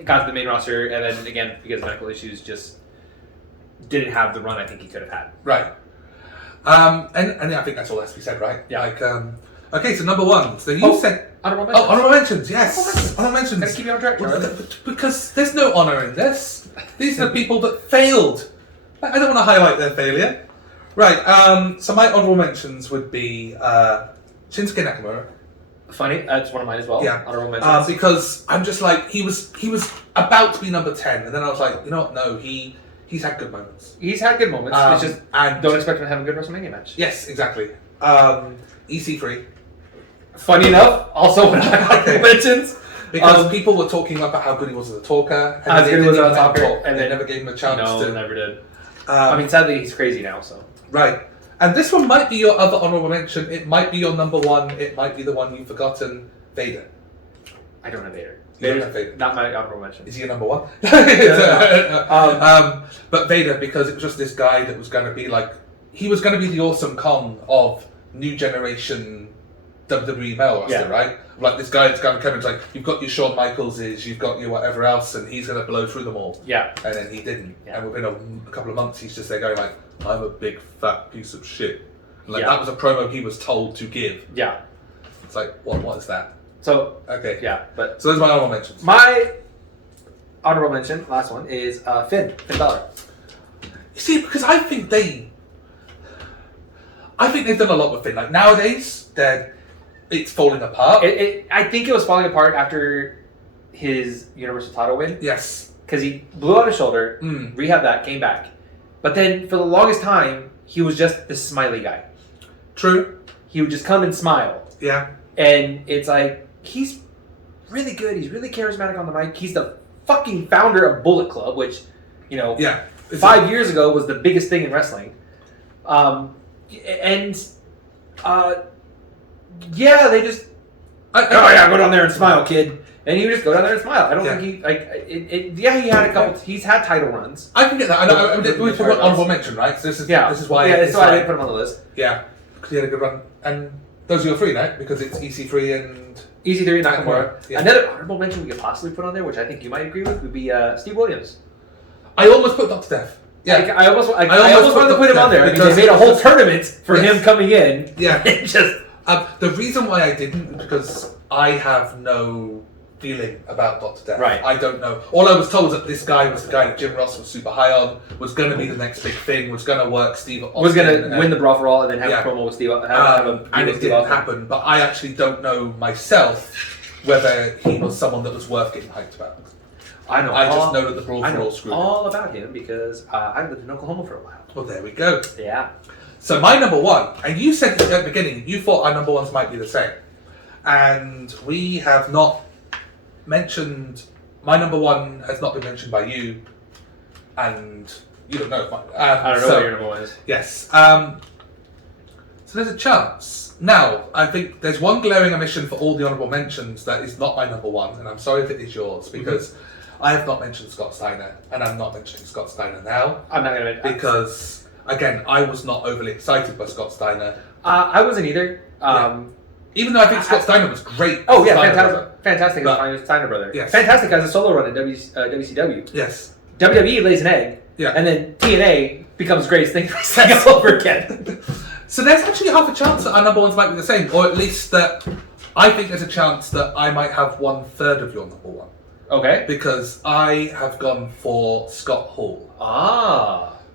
got to the main roster, and then again, because of medical issues, just didn't have the run I think he could have had. Right. And I think that's all that has to be said, right? Yeah. Like, okay, so number 1. So you said... Honorable mentions. Oh, honorable mentions, yes. Honorable mentions. Gotta keep you on track, because there's no honor in this. These are the people that failed. I don't want to highlight their failure. Right, so my honorable mentions would be Shinsuke Nakamura. Funny, that's one of mine as well. Yeah. Honorable mentions. Because I'm just like, he was about to be number 10, and then I was like, you know what, no, he's had good moments. He's had good moments. It's just, and don't expect him to have a good WrestleMania match. Yes, exactly. EC3. Funny enough, also one of my honorable mentions. Because people were talking about how good he was as a talker. And As good as a talker, and and they then never gave him a chance No, to. never did. I mean, sadly, he's crazy now, so. Right. And this one might be your other honorable mention. It might be your number 1. It might be the one you've forgotten. Vader. I don't have Vader. You don't have Vader. Not my honorable mention. Is he your number 1? No. But Vader, because it was just this guy that was going to be like, he was going to be the awesome Kong of new generation WWE male roster, right? Like this guy that's going to come and it's like, you've got your Shawn Michaelses, you've got your whatever else, and he's going to blow through them all. Yeah. And then he didn't. Yeah. And within a couple of months, he's just there going like, I'm a big fat piece of shit. And like Yeah. that was a promo he was told to give. Yeah. It's like, what is that? So, Okay. yeah, but So those are my honorable mentions. my honorable mention, last one, is Finn Balor. You see, because I think they've done a lot with Finn. Like nowadays, it's falling apart. I think it was falling apart after his Universal title win. Yes. Because he blew out his shoulder, rehabbed that, came back. But then, for the longest time, he was just this smiley guy. True. He would just come and smile. Yeah. And it's like, he's really good. He's really charismatic on the mic. He's the fucking founder of Bullet Club, which, Yeah. 5 years ago was the biggest thing in wrestling. They just, go down there and smile, kid. And he would just go down there and smile. I don't think he, he had a couple, he's had title runs. I can get that. I mean, we talk about honorable mention, right? So this is why. That's why I didn't put him on the list. Yeah. Because he had a good run. And those are your 3, right? Because it's EC3 and... EC3 Nakamura. Yeah. Another honorable mention we could possibly put on there, which I think you might agree with, would be Steve Williams. I almost put Dr. Death. Yeah. I almost wanted to put him on there because they made a whole tournament for him coming in. Yeah. Just the reason why I didn't is because I have no feeling about Dr. Death. Right. I don't know. All I was told was that this guy was the guy that Jim Ross was super high on, was going to be the next big thing, was going to work Steve Austin. Was going to win the Brawl for All and then have a promo with Steve. And it didn't happen. But I actually don't know myself whether he was someone that was worth getting hyped about. I know. I just know that the Brawl for All screwed him. All about him because I lived in Oklahoma for a while. Well, there we go. Yeah. So my number 1, and you said at the beginning, you thought our number 1s might be the same. And we have not mentioned, my number 1 has not been mentioned by you, and you don't know. I don't know what your number 1 is. Yes. So there's a chance. Now, I think there's one glaring omission for all the honourable mentions that is not my number 1, and I'm sorry if it is yours, because I have not mentioned Scott Steiner, and I'm not mentioning Scott Steiner now. I'm not going to because, again, I was not overly excited by Scott Steiner. I wasn't either. Even though I think Scott Steiner was great. Oh, yeah, fantastic as a Steiner brother. Yes. Fantastic as a solo run in WCW. Yes. WWE lays an egg, and then TNA becomes greatest thing all over again. So there's actually half a chance that our number 1s might be the same, or at least that I think there's a chance that I might have 1/3 of your number 1. Okay. Because I have gone for Scott Hall.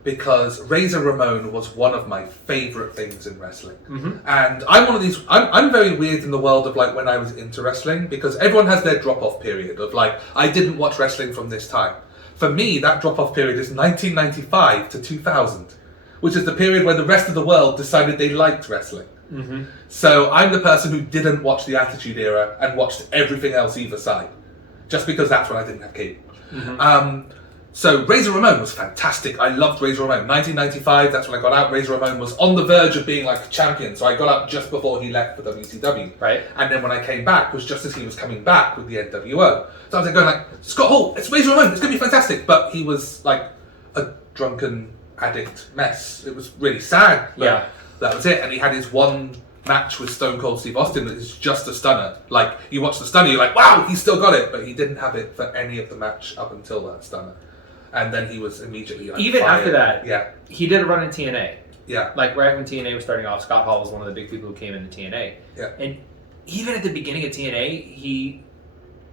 Because Razor Ramon was one of my favourite things in wrestling. And I'm one of these, I'm very weird in the world of like when I was into wrestling, because everyone has their drop-off period of like, I didn't watch wrestling from this time. For me, that drop-off period is 1995 to 2000, which is the period where the rest of the world decided they liked wrestling. So I'm the person who didn't watch the Attitude Era and watched everything else either side, just because that's when I didn't have cable. So Razor Ramon was fantastic. I loved Razor Ramon. 1995, that's when I got out. Razor Ramon was on the verge of being like a champion, so I got out just before he left for WCW. Right. And then when I came back, was just as he was coming back with the NWO. So I was like going like, Scott Hall, it's Razor Ramon, it's going to be fantastic. But he was like a drunken addict mess. It was really sad. Yeah. That was it. And he had his one match with Stone Cold Steve Austin that is just a stunner. Like, you watch the stunner, you're like, wow, he's still got it. But he didn't have it for any of the match up until that stunner. And then he was immediately like, even fired. after that, yeah, he did a run in TNA. Yeah. Like right when TNA was starting off, Scott Hall was one of the big people who came into TNA. Yeah. And even at the beginning of TNA, he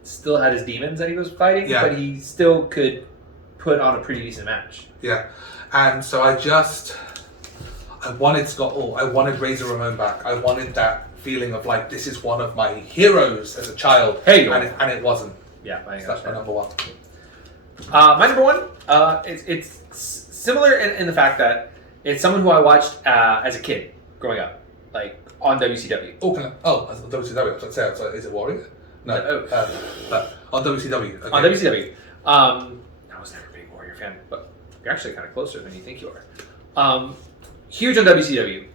still had his demons that he was fighting, Yeah. but he still could put on a pretty decent match. Yeah. And so I wanted Scott Hall. I wanted Razor Ramon back. I wanted that feeling of like, this is one of my heroes as a child. Hey, and it wasn't. Yeah, I think So that's my number one. My number one, it's similar in the fact that it's someone who I watched as a kid growing up, like on WCW. Oh, I was on WCW. I was going to say, is it Warrior? No. But on WCW. Okay. On WCW. I was never a big Warrior fan, but you're actually kind of closer than you think you are. Huge on WCW.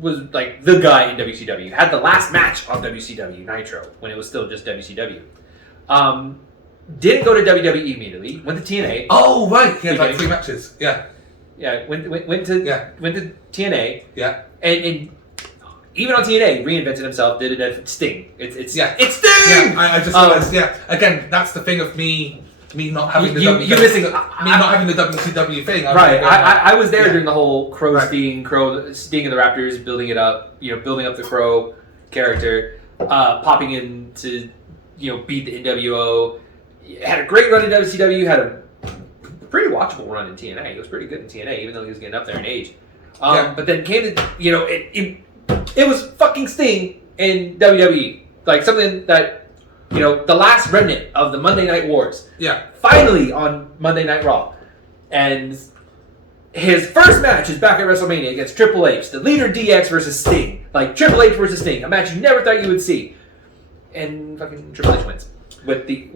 Was like the guy in WCW. Had the last match on WCW Nitro when it was still just WCW. Didn't go to WWE immediately. Went to TNA. Oh right, he had like 3 matches. Yeah. Yeah. Went to TNA. Yeah. And even on TNA, reinvented himself. Did it at Sting. It's Sting. Yeah. I just realized. Yeah. Again, that's the thing of me not having the WCW thing. Right. I was there during the whole Crow Sting and the Raptors, building it up. Building up the Crow character, popping in to beat the NWO. Had a great run in WCW. Had a pretty watchable run in TNA. He was pretty good in TNA, even though he was getting up there in age. But then came to it was fucking Sting in WWE, like something that. The last remnant of the Monday Night Wars. Yeah. Finally on Monday Night Raw. And his first match is back at WrestleMania against Triple H. The leader DX versus Sting. Like Triple H versus Sting. A match you never thought you would see. And fucking Triple H wins. With the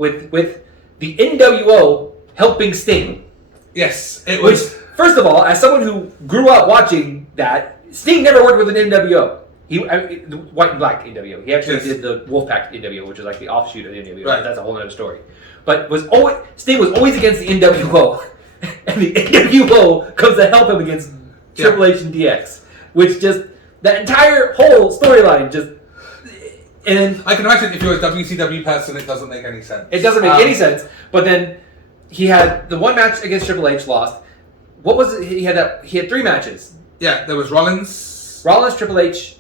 NWO helping Sting. Yes. It was. Which, first of all, as someone who grew up watching that, Sting never worked with an NWO. The white and black NWO. He actually did the Wolfpack NWO, which is like the offshoot of the NWO. Right. That's a whole other story. But Sting was always against the NWO, and the NWO comes to help him against Triple H and DX, which just that entire whole storyline just. And I can imagine if you're a WCW person, it doesn't make any sense. It doesn't make any sense. But then he had the one match against Triple H, lost. What was it? He had 3 matches. Yeah, there was Rollins, Triple H.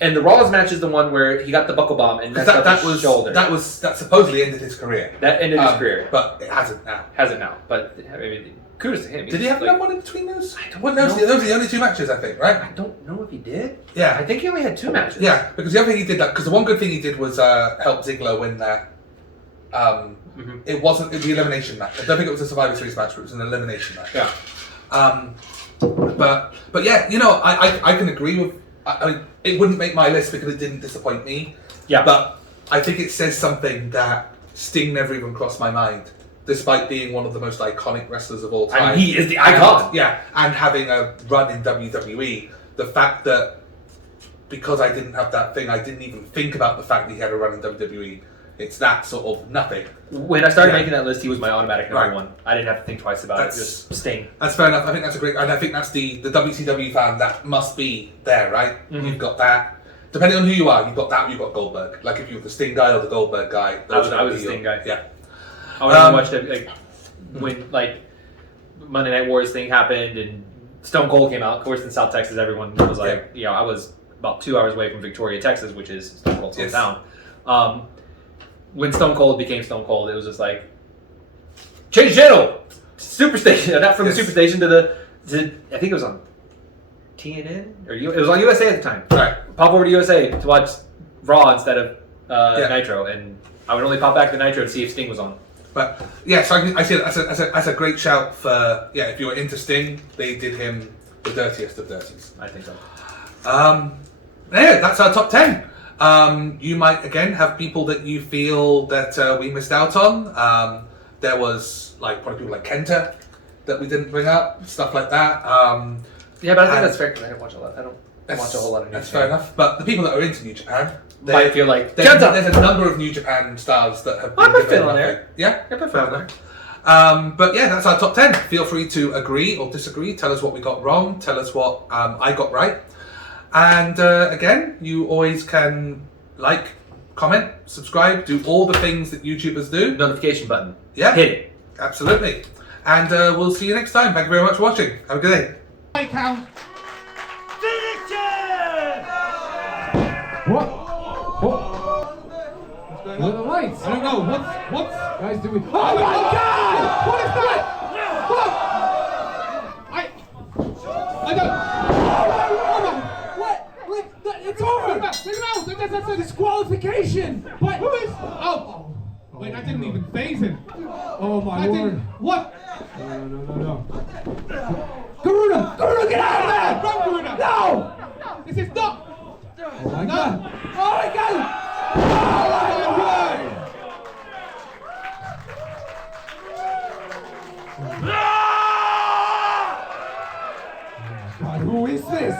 And the Rollins match is the one where he got the buckle bomb and messed up his shoulder. That supposedly ended his career. That ended his career. But it hasn't now. Hasn't now. But I mean, kudos to him. Did he have another one in between those? I don't know. know. Those are the only 2 matches, I think, right? I don't know if he did. Yeah. I think he only had 2 matches. Yeah, because the other thing he did, because the one good thing he did was help Ziggler win that. It wasn't the elimination match. I don't think it was a Survivor Series match, but it was an elimination match. Yeah. But yeah, I can agree with. I mean, it wouldn't make my list because it didn't disappoint me. Yeah. But I think it says something that Sting never even crossed my mind, despite being one of the most iconic wrestlers of all time. I mean, he is the icon. And having a run in WWE, the fact that because I didn't have that thing, I didn't even think about the fact that he had a run in WWE. It's that sort of nothing. When I started making that list, he was my automatic number 1. I didn't have to think twice about it. Just Sting. That's fair enough. I think that's a great, and I think that's the WCW fan that must be there, right? Mm-hmm. You've got that. Depending on who you are, you've got that. You've got Goldberg. Like if you're the Sting guy or the Goldberg guy. I was the Sting guy. Yeah. I would watch that when Monday Night Wars thing happened and Stone Cold came out. Of course, in South Texas, everyone was like, I was about 2 hours away from Victoria, Texas, which is Stone Cold's hometown. When Stone Cold became Stone Cold, it was just like, change channel! Superstation! Not from the Superstation to I think it was on TNN? It was on USA at the time. Right. Pop over to USA to watch Raw instead of Nitro, and I would only pop back to Nitro to see if Sting was on. But yeah, so I see it as a great shout for if you were into Sting, they did him the dirtiest of dirties. I think so. That's our top 10. You might again have people that you feel that we missed out on. There was like probably people like Kenta that we didn't bring up, stuff like that. Yeah, but I think that's fair because I didn't watch a lot. I don't watch a whole lot of New That's Japan. fair enough. But the people that are into New Japan Might feel like there's Kenta. a number of New Japan stars that have been I put given Phil on nothing. there. Yeah, I put Phil on there. But yeah, that's our top 10. Feel free to agree or disagree. Tell us what we got wrong. Tell us what I got right. And again, you always can like, comment, subscribe, do all the things that YouTubers do. Notification button. Yeah, Hit it. absolutely. And we'll see you next time. Thank you very much for watching. Have a good day. I count. What? What are the lights? I don't know. What's Guys, do we? Oh my God! What is that? I don't. What? It's over! Take him out. That's a Disqualification! But Who is? Oh. Wait, that didn't even phase him. oh my That lord! didn't. What? No! Garuda, get out of there! Run, Garuda. No! This is not. Oh my No. God! Oh my God! Oh my God! God, who is this?